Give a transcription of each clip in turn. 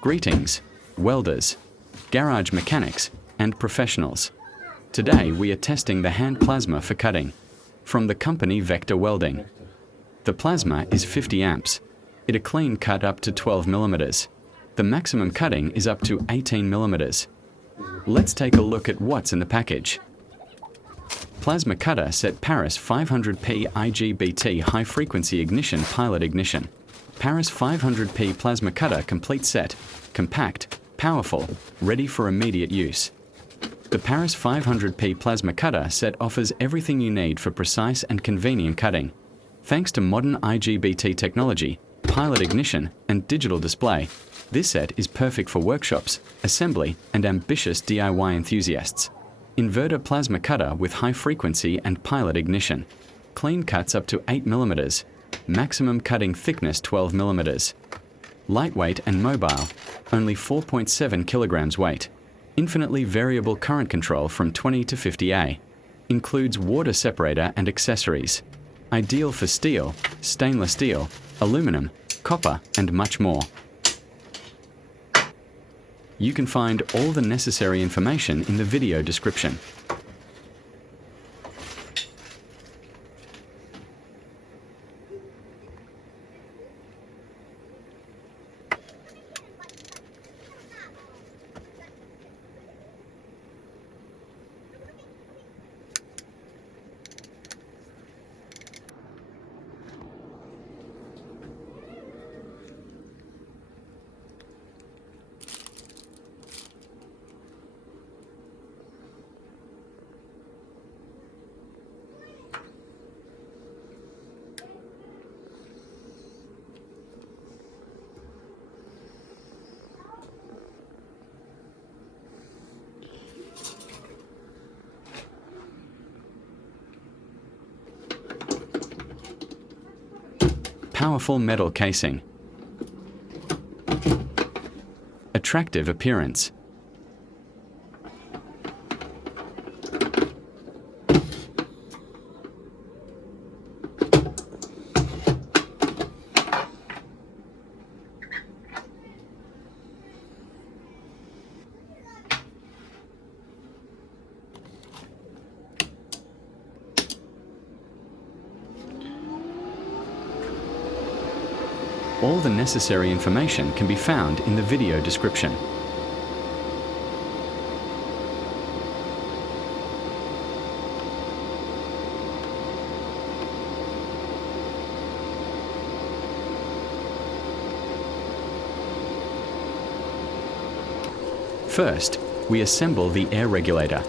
Greetings, welders, garage mechanics, and professionals. Today we are testing the hand plasma for cutting from the company Vector Welding. The plasma is 50 amps. It a clean cut up to 12 millimeters. The maximum cutting is up to 18 millimeters. Let's take a look at what's in the package. Plasma cutter set Paris 500p IGBT high frequency ignition pilot ignition. Paris 500p plasma cutter complete set, compact, powerful, ready for immediate use. The Paris 500p plasma cutter set offers everything you need for precise and convenient cutting. Thanks to modern IGBT technology, pilot ignition, and digital display, this set is perfect for workshops, assembly, and ambitious DIY enthusiasts. Inverter plasma cutter with high frequency and pilot ignition. Clean cuts up to 8 millimeters. Maximum cutting thickness 12 millimeters. Lightweight and mobile, only 4.7 kilograms weight. Infinitely variable current control from 20 to 50 A. Includes water separator and accessories. Ideal for steel, stainless steel, aluminum, copper, and much more. You can find all the necessary information in the video description. Powerful metal casing. Attractive appearance. All the necessary information can be found in the video description. First, we assemble the air regulator.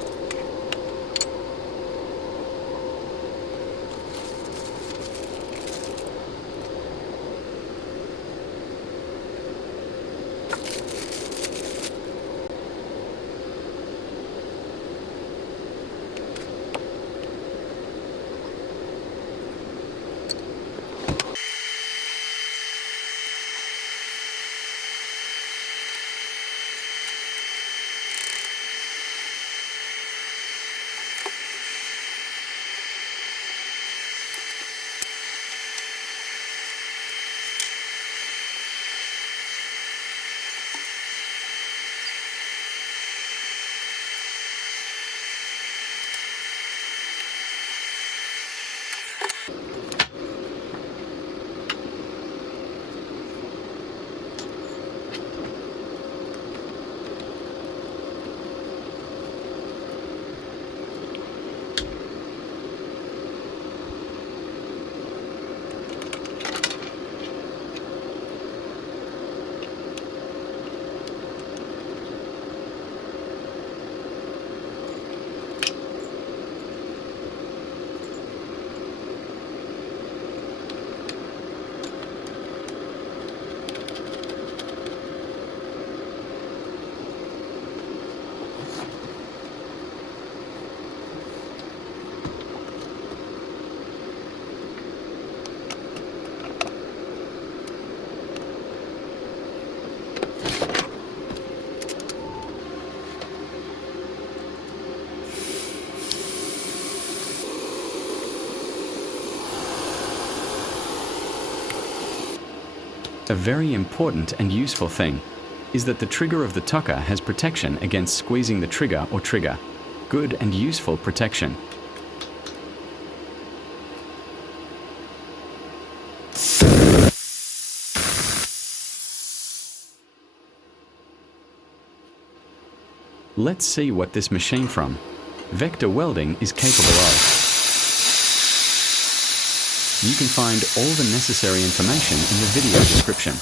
A very important and useful thing. is that the trigger of the tucker has protection against squeezing the trigger or trigger. Good and useful protection. Let's see what this machine from Vector Welding is capable of. You can find all the necessary information in the video description.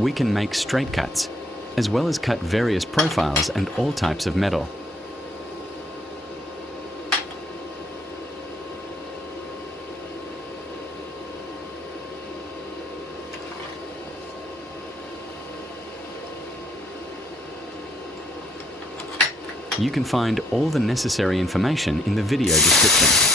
We can make straight cuts, as well as cut various profiles and all types of metal. You can find all the necessary information in the video description.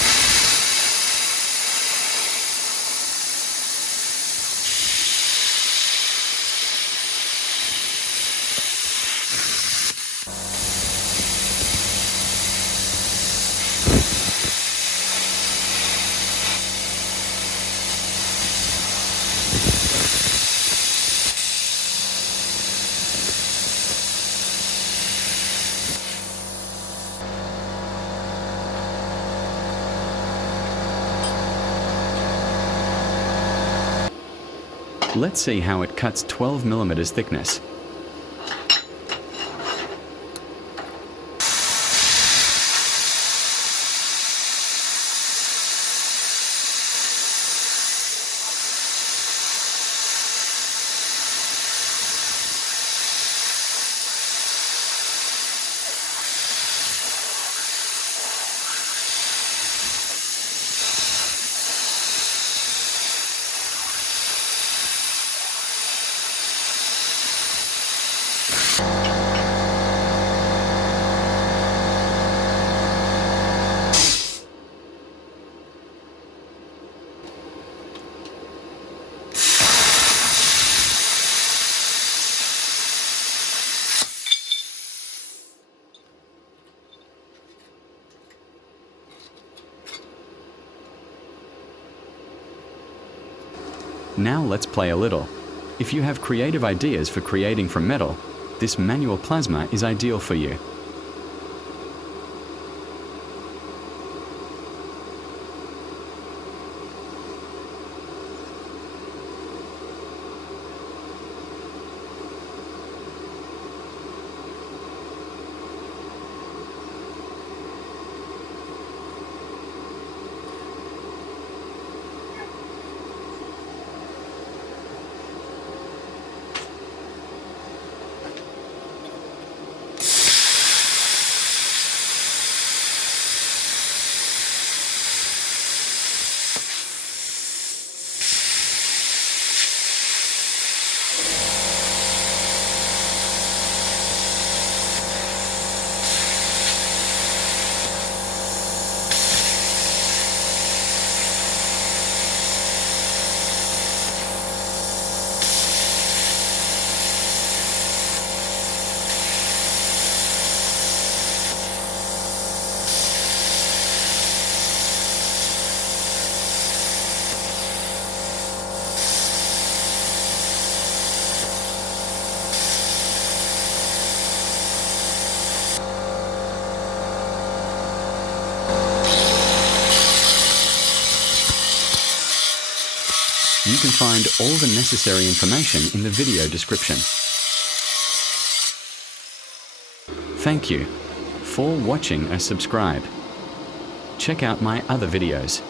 Let's see how it cuts 12 mm thickness. Now let's play a little. If you have creative ideas for creating from metal, this manual plasma is ideal for you. You can find all the necessary information in the video description. Thank you for watching and subscribe. Check out my other videos.